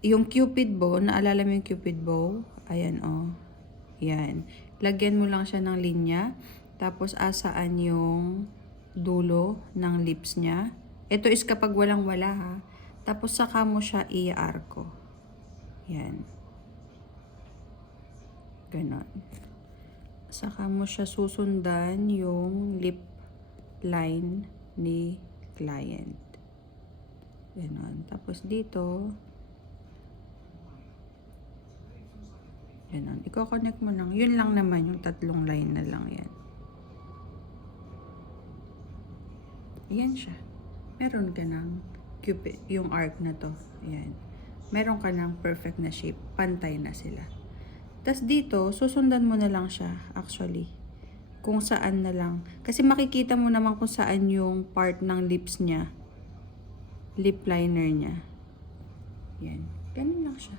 yung cupid bow, naalala mo yung cupid bow? Ayan, oh. Yan. Lagyan mo lang siya ng linya. Tapos, asaan yung dulo ng lips niya. Ito is kapag walang-wala, ha. Tapos, saka mo siya i-arco. Yan. Ganon. Saka mo siya susundan yung lip line ni client. Ganon. Tapos, dito, ganon. Iko-connect mo lang. Yun lang naman, yung tatlong line na lang yan. Ayan siya. Meron ka ng cupid, yung arc na to. Ayan. Meron ka ng perfect na shape. Pantay na sila. Tapos dito, susundan mo na lang siya, actually. Kung saan na lang. Kasi makikita mo naman kung saan yung part ng lips niya. Lip liner niya. Ayan. Ganun lang siya.